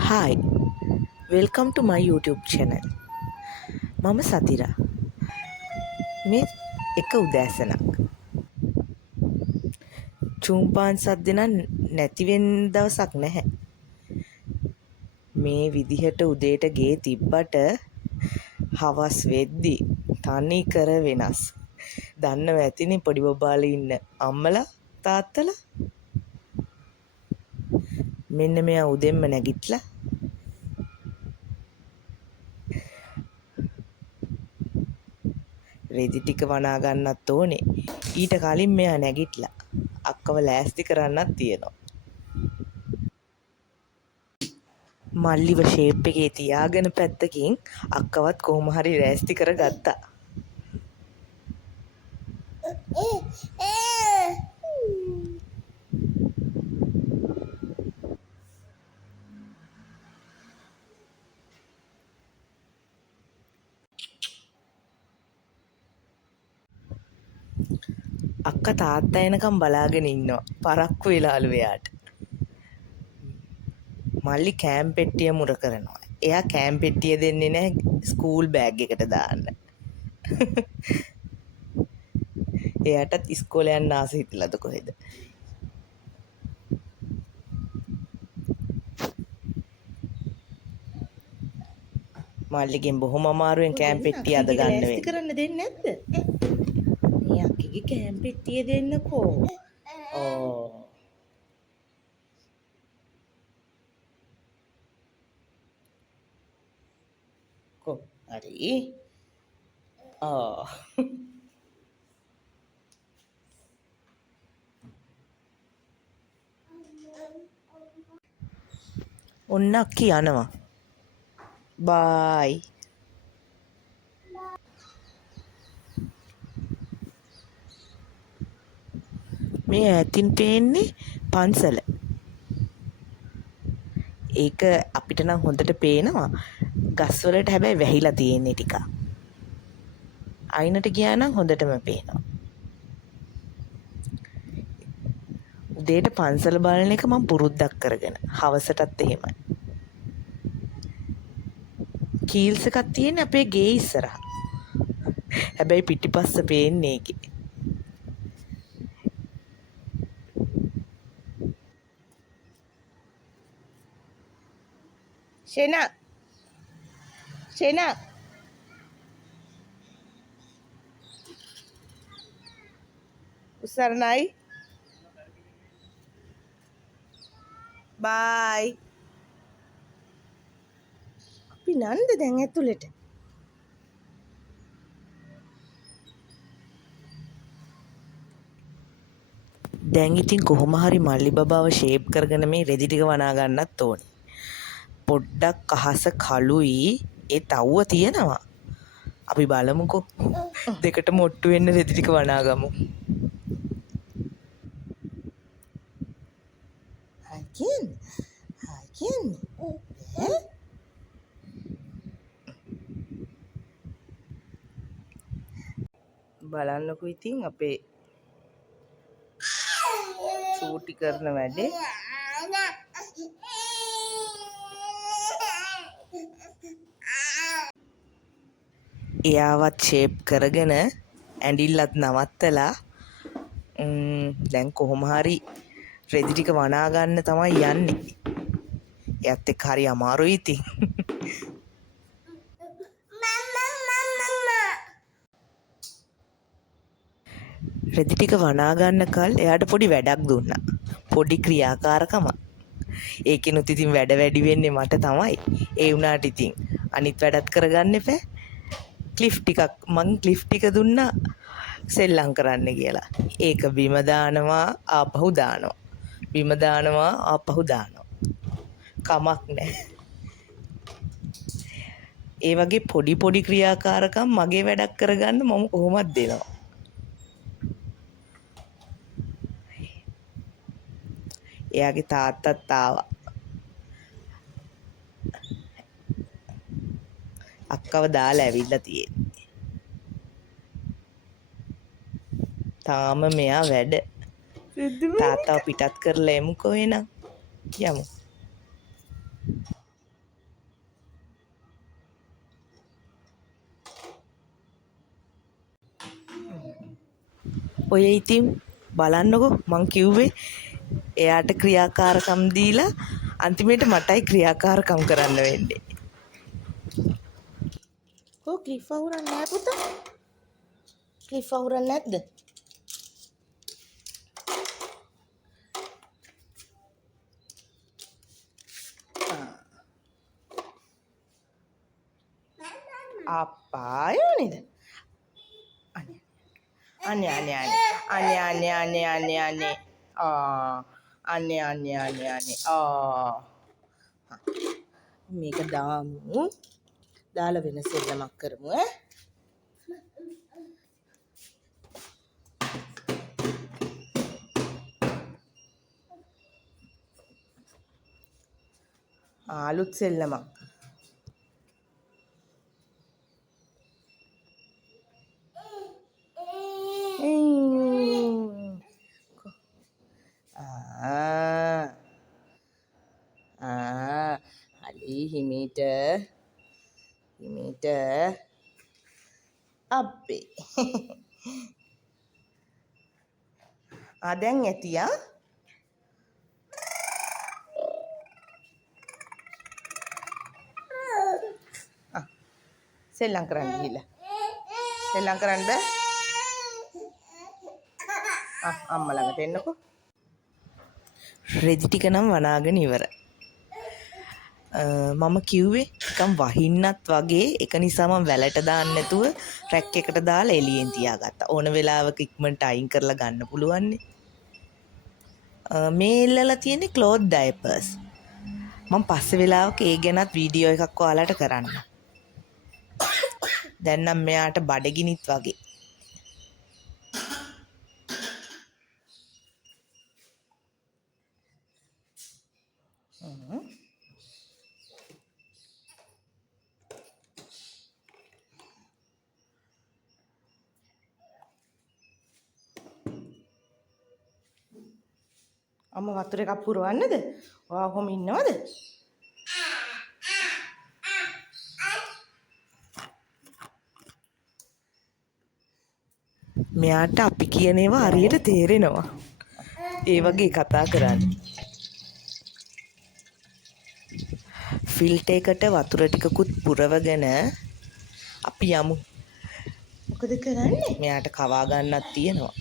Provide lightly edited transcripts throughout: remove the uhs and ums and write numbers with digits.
Hi, welcome to my YouTube channel. මම සතිරා. මේ එක උදෑසනක්. චූම්පාන් සද්ද නම් නැති වෙන දවසක් නැහැ. මේ විදිහට උදේට ගේ තිබ්බට හවස් වෙද්දි තනි කර වෙනස්. දන්නව ඇතිනේ පොඩි බබාලා ඉන්න අම්මලා තාත්තලා. මෙන්න මෙයා උදෙන්ම නැගිටලා රෙදි ටික වනා ගන්නත් ඕනේ. ඊට කලින් මෙයා නැගිටලා අක්කව ලෑස්ති කරන්නත් තියෙනවා. මල්ලිව ෂේප් එකේ තියාගෙන පැත්තකින් අක්කවත් කොහොම හරි ලෑස්ති කරගත්තා. අක්කා තාත්තා එනකම් බලාගෙන ඉන්නවා. පරක්කු වෙලාලු එයාට. මල්ලි කෑම් පෙට්ටිය මුර කරනවා. එයා කෑම් පෙට්ටිය දෙන්නේ නැහැ ස්කූල් බෑග් එකට දාන්න. එයාටත් ඉස්කෝලේ යන්න ආස හිතිලාද කොහෙද? මල්ලිගෙන් බොහොම අමාරුවෙන් කෑම් පෙට්ටිය අද ගන්න වෙන්නේ. කරන්න දෙන්නේ නැද්ද? මේ අක්කගේ කෑම් පෙට්ටිය දෙන්නකෝ. ඕ. කො හරි. ආ. ඔන්න අක්කි යනවා. බයි. මේ ඈතින් පේන්නේ පන්සල. ඒක අපිට නම් හොඳට පේනවා. ගස්වලට හැබැයි වැහිලා තියෙන්නේ ටික. අයිනට ගියා නම් හොඳටම පේනවා. උදේට පන්සල බලන එක මම පුරුද්දක් කරගෙන. හවසටත් එහෙමයි. කීල්ස් එකක් තියෙන්නේ අපේ ගේ ඉස්සරහා. හැබැයි පිටිපස්ස පේන්නේ ඒකේ. ෂෙනා උසරණයි බයි අපි නන්ද දැන් ඇතුළට දැන් ඉතින් කොහොම හරි මල්ලි බබාව ෂේප් කරගෙන මේ රෙදි ටික වනා ගන්නත් ඕනේ. පොඩ්ඩක් අහස කළුයි ඒ තව්ව තියෙනවා. අපි බලමුකෝ. දෙකටම ඔට්ටු වෙන්න රෙදි ටික වනා ගමු. Again. බලන්නකෝ ඉතින් අපේ චූටි කරන වැඩේ. එයාවත් ෂේප් කරගෙන ඇඟිල්ලත් නවත්තලා දැන් කොහොම හරි රෙදි ටික වනා ගන්න තමයි යන්නේ. එයත් එක්ක හරි අමාරුයි ඉතින්. රෙදි ටික වනා ගන්න කල් එයාට පොඩි වැඩක් දුන්නා. පොඩි ක්‍රියාකාරකමක්. ඒකිනුත් ඉතින් වැඩ වැඩි වෙන්නේ මට තමයි. ඒ වුණාට ඉතින් අනිත් වැඩත් කරගන්න එපා. ක්ලිෆ් ටික දුන්නා සෙල්ලම් කරන්න කියලා. ඒක බිම දානවා ආපහු දානවා. බිම දානවා ආපහු දානවා. කමක් නැහැ. ඒ වගේ පොඩි ක්‍රියාකාරකම් මගේ වැඩක් කරගන්න මම කොහොමද දෙනවා. එයාගේ තාත්තත් ආවා. අක්කව දාලා ඇවිල්ලා තියෙන්නේ. තාම මෙයා වැඩ. තාත්තාව පිටත් කරලා එමුකෝ එනම්. යමු. ඔය ඉතින් බලන්නකෝ මං කිව්වේ එයාට ක්‍රියාකාරකම් දීලා අන්තිමේට මටයි ක්‍රියාකාරකම් කරන්න වෙන්නේ. කො ක්ලිෆ් අවුරන්නේ නැහැ පුතා? ක්ලිෆ් අවුරන්නේ නැද්ද? අප්පා යෝනිද? අනේ මේක දාමු. දාලා වෙන සෙල්ලමක් කරමු ඈ. අලුත් සෙල්ලමක්. හරි හිමීට අප්පේ. දැන් ඇතියා. සෙල්ලම් කරන්න ගිහිල්ලා. සෙල්ලම් කරන්න බෑ. අම්මා ළඟට එන්නකෝ. රෙදි ටික නම් වනාගෙන ඉවරයි. මම කිව්වේ නිකන් වහින්නත් වගේ එක නිසා මම වැලට දාන්න නැතුව රැක් එකට දාලා එළියෙන් තියාගත්තා. ඕන වෙලාවක ඉක්මනට අයින් කරලා ගන්න පුළුවන් නේ. මේ ඉල්ලලා තියෙන්නේ ක්ලෝත් ඩයපර්ස්. මම පස්සේ වෙලාවක ඒ ගැනත් වීඩියෝ එකක් ඔයාලට කරන්න. දැන් නම් මෙයාට බඩගිනිත් වගේ. අම්මා වතුර එකක් පුරවන්නද? ඔයා කොහොම ඉන්නවද? මෙයාට අපි කියන ඒවා හරියට තේරෙනවා. ඒ වගේ කතා කරන්නේ. ෆිල්ටර් එකට වතුර ටිකකුත් පුරවගෙන අපි යමු. මොකද කරන්නේ? මෙයාට කවා ගන්නක් තියෙනවා.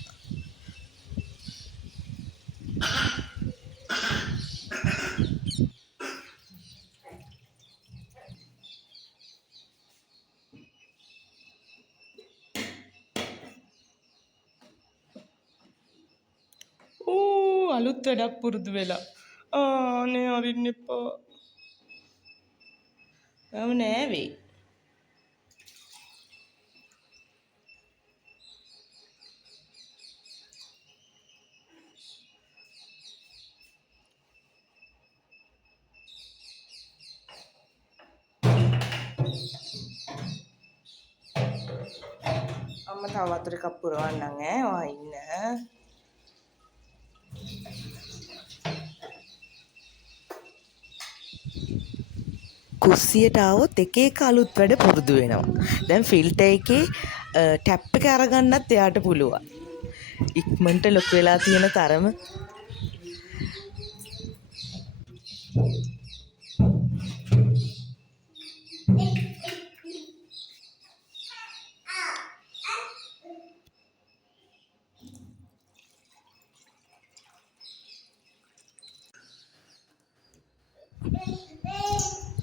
අලුත් වැඩක් පුරුදු වෙලා. නේ අරින්න එපා. නෑ වෙයි. අම්මා තව වතුර එකක් පුරවන්නම් ඈ. ඔයා ඉන්න. කුස්සියට આવොත් එක එක අලුත් වැඩ පුරුදු වෙනවා. දැන් ෆිල්ටර් එකේ ටැප් එක අරගන්නත් එයාට පුළුවන්. ඉක්මනට ලොකු වෙලා තියෙන තරම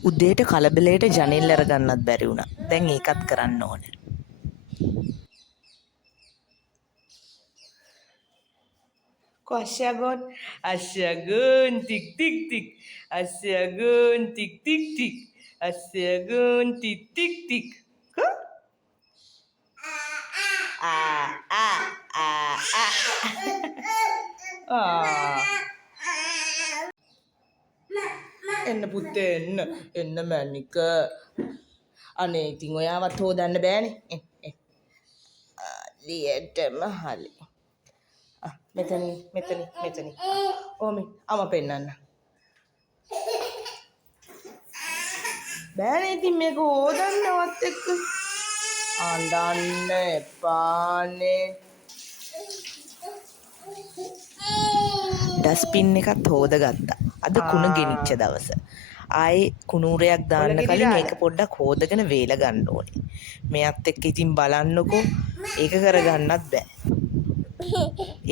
උදේට කලබලයට ජනෙල් අරගන්නත් බැරි වුණා. දැන් ඒකත් කරන්න ඕනේ. Kwasyagon, asyagon, tik tik tik, asyagon, tik tik tik, asyagon, tik tik tik. Ko? එන්න පුතේ එන්න මැනික. අනේ ඉතින් ඔයාවත් හොදන්න බෑනේ. ලියටම හරි. මෙතන. ඕමි අම පෙන්නන්න. බෑනේ ඉතින් මේක හොදන්නවත් එක්ක. අඬන්න එපානේ. ඩස්පින් එකත් හොදගත්තා. අද කුණ ගෙනිච්ච දවස. ආයේ කුණුරයක් දාන්න කලින් ඒක පොඩ්ඩක් හොදගෙන වේල ගන්න ඕනේ. මෙයත් එක්ක ඉතින් බලන්නකෝ. ඒක කරගන්නත් බෑ.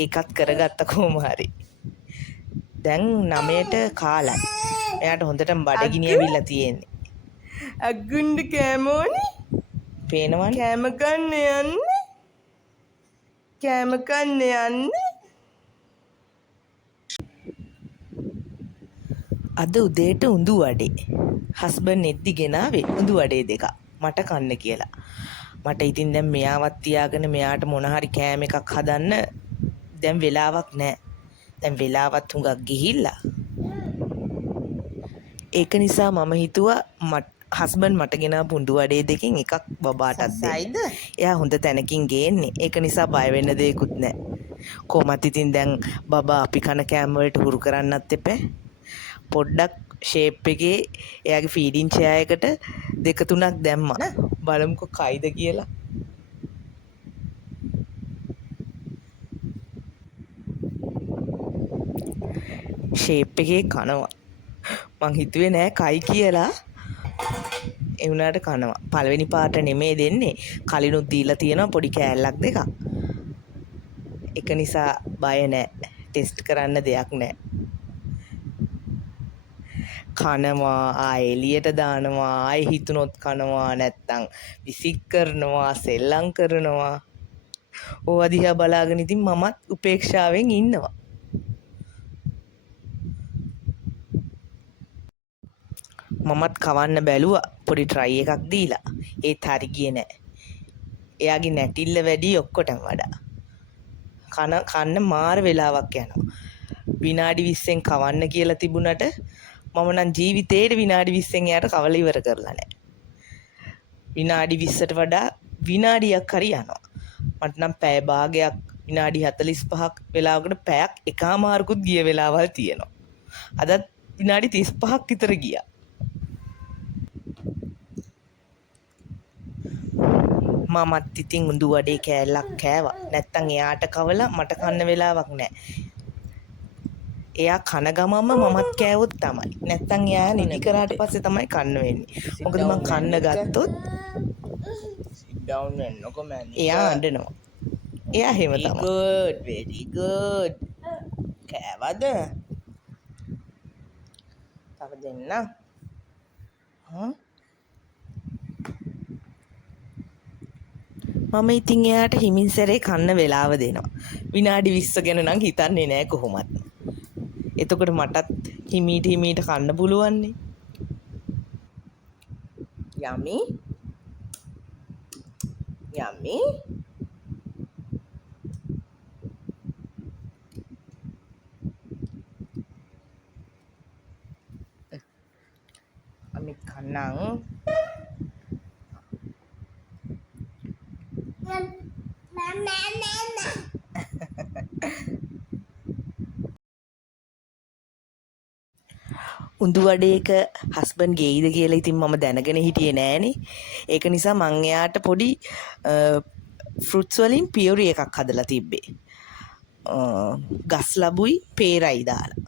ඒකත් කරගත්ත කොහොම හරි. දැන් 9ට කාලයි. එයාට හොඳටම බඩගිනි ඇවිල්ලා තියෙන්නේ. අග්ගුන්ඩ කෑමෝනේ. පේනවනේ. කෑම කන්න යන්නේ. කෑම කන්න යන්නේ. අද උදේට උඳු වඩේ. හස්බන්ඩ් නෙද්දි ගෙනාවේ උඳු වඩේ දෙකක් මට කන්න කියලා. මට ඉතින් දැන් මෙයාවත් තියාගෙන මෙයාට මොන හරි කෑම එකක් හදන්න දැන් වෙලාවක් නැහැ. දැන් වෙලාවත් හුඟක් ගිහිල්ලා. ඒක නිසා මම හිතුවා හස්බන්ඩ් මට ගෙනාපු උඳු වඩේ දෙකෙන් එකක් බබාටත් දෙන්න. එයා හොඳ තැනකින් ගේන්නේ. ඒක නිසා බය වෙන්න දෙයක්වත් නැහැ. කොහොමත් ඉතින් දැන් බබා අපි කන කෑම වලට හුරු කරන්නත් එපා. පොඩ්ඩක් ෂේප් එකේ එයාගේ ෆීඩින් චෙයා එකට 2-3ක් දැම්මා. බලමුකෝ කයිද කියලා. ෂේප් එකේ කනවා. මං හිතුවේ නෑ කයි කියලා. ඒ වුණාට කනවා. පළවෙනි පාට නෙමෙයි දෙන්නේ. කලිනුත් දීලා තියෙනවා පොඩි කෑල්ලක් දෙකක්. ඒක නිසා බය නෑ. ටෙස්ට් කරන්න දෙයක් නෑ. කනවා ආයෙ එළියට දානවා ආයෙ හිතුනොත් කනවා නැත්තම් විසික් කරනවා සෙල්ලම් කරනවා. ඕවා දිහා බලාගෙන ඉතින් මමත් උපේක්ෂාවෙන් ඉන්නවා. මමත් කවන්න බැලුවා පොඩි ට්‍රයි එකක් දීලා. ඒත් හරි ගියේ නෑ. එයාගේ නැටිල්ල වැඩි ඔක්කොටම වඩා. කන්න මාර වෙලාවක් යනවා. විනාඩි 20න් කවන්න කියලා තිබුණට මම නම් ජීවිතේට විනාඩි 20න් එයාට කවලා ඉවර කරලා නෑ. විනාඩි 20ට වඩා විනාඩියක් හරි යනවා. මට නම් පැය භාගයක් විනාඩි 45ක් වෙලාවකට පැයක් එකමාරකුත් ගිය වෙලාවල් තියෙනවා. අදත් විනාඩි 35ක් විතර ගියා. මමත් ඉතින් උඳු වඩේ කෑල්ලක් කෑවා. නැත්තම් එයාට කවලා මට කන්න වෙලාවක් නෑ. එයා කන ගමන්ම මමත් කෑවොත් තමයි. නැත්තම් එයා නිදි කරාට පස්සේ තමයි කන්න වෙන්නේ. මොකද මං කන්න ගත්තොත් sit down වෙන්නකො මෑනි. එයා අඬනවා. එයා හැම තමයි. good very good. කෑවද? තව දෙන්න. මම ඉතින් එයාට හිමින් සැරේ කන්න වෙලාව දෙනවා. විනාඩි 20 ගැන නම් හිතන්නේ නෑ කොහොමත්. එතකොට මටත් හිමීට කන්න පුළුවන්නේ. යමි යමි අමි කන්නම්. උඳු වඩේක හස්බන්ඩ් ගේයිද කියලා ඉතින් මම දැනගෙන හිටියේ නෑනේ. ඒක නිසා මං එයාට පොඩි ෆෘට්ස් වලින් පියුරි එකක් හදලා තිබ්බේ. ගස් ලබුයි පේරයි දාලා.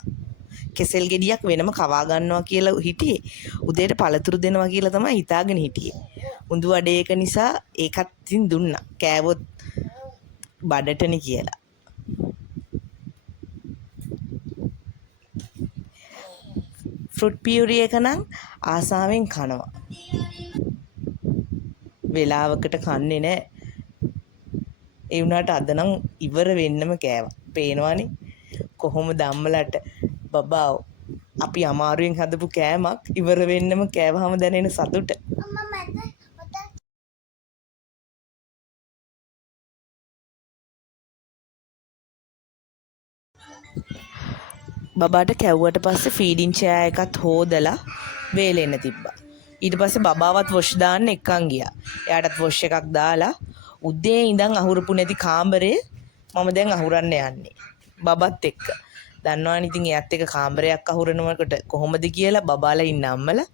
කෙසෙල් ගෙඩියක් වෙනම කවා ගන්නවා කියලා හිටියේ. උදේට පළතුරු දෙනවා කියලා තමයි හිතාගෙන හිටියේ. උඳු වඩේක නිසා ඒකත් ඉතින් දුන්නා. කෑවොත් බඩටනේ කියලා. ෆෘට් පියුරි එක නම් ආසාවෙන් කනවා. වෙලාවකට කන්නේ නෑ. ඒ වුණාට අද නම් ඉවර වෙන්නම කෑවා. පේනවනේ කොහොමද අම්මලට බබාව අපි අමාරුවෙන් හදපු කෑමක් ඉවර වෙන්නම කෑවහම දැනෙන සතුට. බබාට කැව්වට පස්සේ ෆීඩින් චෙයා එකත් හොදලා වේලෙන්න තිබ්බා. ඊට පස්සේ බබාවත් වොෂ් දාන්න එක්කන් ගියා. එයාටත් වොෂ් එකක් දාලා උදේ ඉඳන් අහුරපු නැති කාමරේ මම දැන් අහුරන්න යන්නේ. බබත් එක්ක. දන්නවනේ ඉතින් එයාත් එක්ක කාමරයක් අහුරනකොට කොහොමද කියලා බබාලා ඉන්න අම්මලා.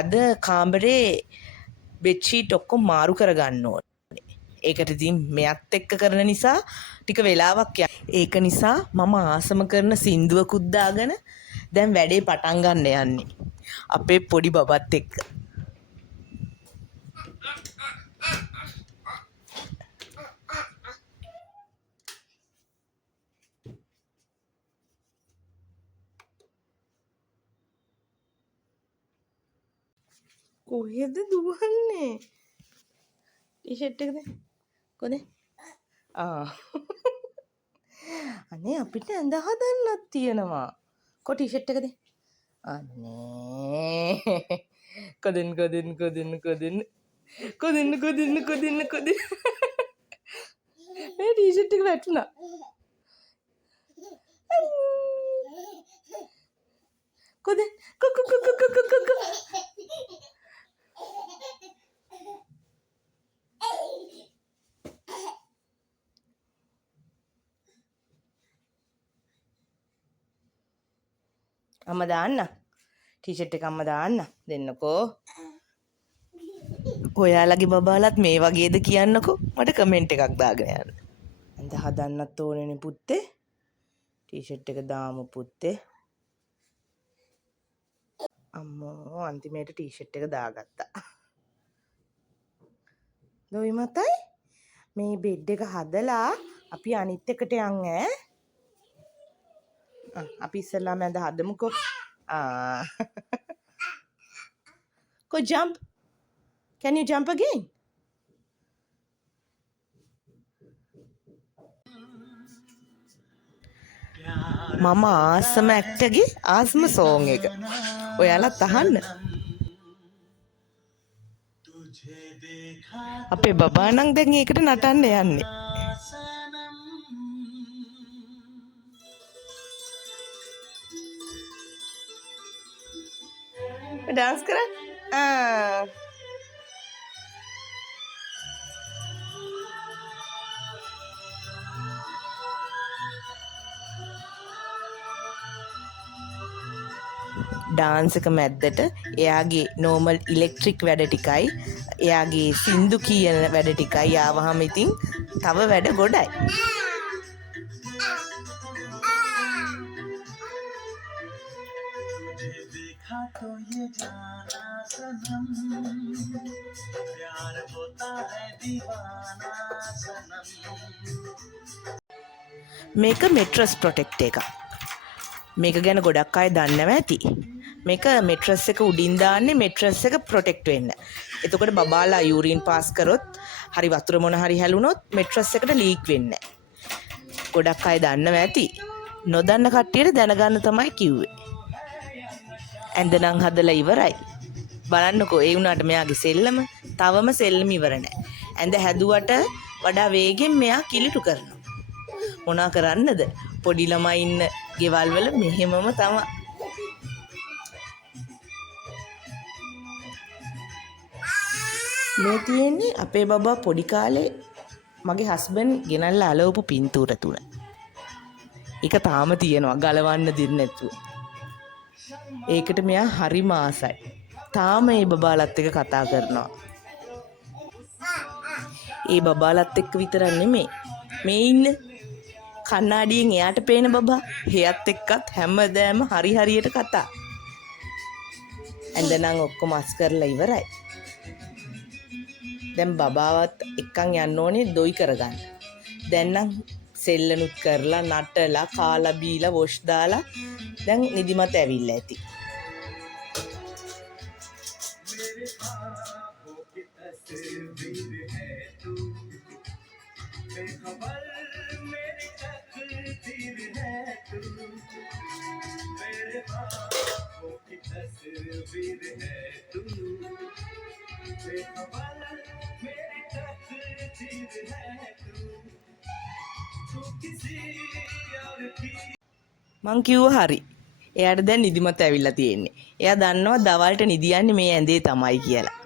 අද කාමරේ බෙඩ්ෂීට් ඔක්කොම මාරු කරගන්න ඕනේ. ඒකට ඉතින් මෙයත් එක්ක කරන නිසා ටික වෙලාවක් ඒක නිසා මම ආසම කරන සින්දුවකුත් දාගෙන දැන් වැඩේ පටන් ගන්න යන්නේ. අපේ පොඩි බබත් එක්ක. කොහෙද දුවන්නේ? ටී-ෂර්ට් එකද? කොහෙද? අනේ අපිට ඇඳ හදන්නත් තියෙනවා. කො ටී-ෂර්ට් එකද? අනේ. කොදින්. මේ ටී-ෂර්ට් එක වැටුණා. කොදින්. අම්මා දාන්න. ටී-ෂර්ට් එක අම්මා දාන්න. දෙන්නකෝ. ඔයාලගේ බබාලත් මේ වගේද කියන්නකෝ. මට කමෙන්ට් එකක් දාගෙන යන්න. ඇඳ හදන්නත් ඕනේනේ පුත්තේ. ටී-ෂර්ට් එක දාමු පුත්තේ. අම්මෝ අන්තිමේට ටී-ෂර්ට් එක දාගත්තා. දොයි මතයි මේ බෙඩ් එක හදලා අපි අනිත් එකට යන් ඈ. අපි ඉස්සෙල්ලාම ඇඳ හදමුකෝ. Go jump. Can you jump again? මම ආසම ඇක්ටගේ ආසම සෝං එක. ඔයාලත් අහන්න. අපේ බබා නම් දැන් ඒකට නටන්න යන්නේ. ඩාන්ස් කරා? ඩාන්ස් එක මැද්දට එයාගේ නෝමල් ඉලෙක්ට්‍රික් වැඩ ටිකයි එයාගේ සින්දු කියන වැඩ ටිකයි ආවහම ඉතින් තව වැඩ ගොඩයි. මේක මෙට්‍රස් ප්‍රොටෙක්ට් එක. මේක ගැන ගොඩක් අය දන්නව ඇති. මේක මෙට්‍රස් එක උඩින් දාන්නේ මෙට්‍රස් එක ප්‍රොටෙක්ට් වෙන්න. එතකොට බබාලා යූරින් පාස් කරොත් හරි වතුර මොන හරි හැලුනොත් මෙට්‍රස් එකට ලීක් වෙන්නේ නැහැ. ගොඩක් අය දන්නව ඇති. නොදන්න කට්ටියට දැනගන්න තමයි කිව්වේ. ඇඳ නම් හදලා ඉවරයි. බලන්නකෝ ඒ වුණාට මෙයාගේ සෙල්ලම තවම සෙල්ලම ඉවර නැහැ. ඇඳ හැදුවට වඩා වේගෙන් මෙයා කිලිටු කරනවා. මොනා කරන්නද? පොඩි ළමයි ඉන්න ගෙවල් වල මෙහෙමම තමයි. මේ තියෙන්නේ අපේ බබා පොඩි කාලේ මගේ හස්බන්ඩ් ගෙනල්ලා අලවපු පින්තූර තුන. ඒක තාම තියෙනවා ගලවන්න දෙන්නේ නැතුව. ඒකට මෙයා හරිම ආසයි. තාම මේ බබාලත් එක්ක කතා කරනවා. ඒ බබාලත් එක්ක විතරක් නෙමෙයි. මේ ඉන්න කන්නාඩියෙන් එයාට පේන බබා එයත් එක්කත් හැමදාම හරියට කතා. ඇඳනම් ඔක්කොම අස් කරලා ඉවරයි. දැන් බබාවත් එක්කන් යන්න ඕනේ දොයි කරගන්න. දැන් නම් සෙල්ලනුත් කරලා නටලා කාලා බීලා වොෂ් දාලා දැන් නිදිමත ඇවිල්ලා ඇති. මං කිව්වා හරි. එයාට දැන් නිදිමත ඇවිල්ලා තියෙන්නේ. එයා දන්නවා දවල්ට නිදියන්නේ මේ ඇඳේ තමයි කියලා.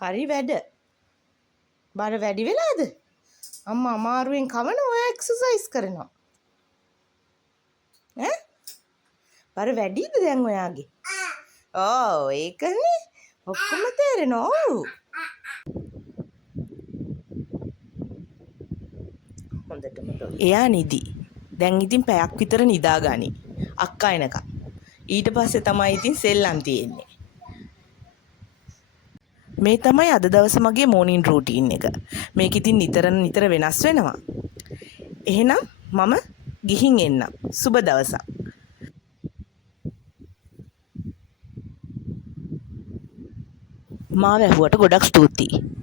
හරි වැඩ. බර වැඩි වෙලාද? අම්මා අමාරුවෙන් කවන ඔය එක්සර්සයිස් කරනවා. ඈ? බර වැඩිද දැන් ඔයාගේ? ඔව් ඒකනේ. ඔක්කොම තේරෙනවා. ඔව්. හොඳටම එයා නිදි. දැන් ඉතින් පැයක් විතර නිදා ගනි. අක්කා එනකම්. ඊට පස්සේ තමයි ඉතින් සෙල්ලම් තියෙන්නේ. මේ තමයි අද දවස මගේ මෝර්නින් රූටීන් එක. මේක ඉතින් නිතර වෙනස් වෙනවා. එහෙනම් මම ගිහින් එන්නම්. සුබ දවසක්. මාව ඇහුවට ගොඩක් ස්තුතියි.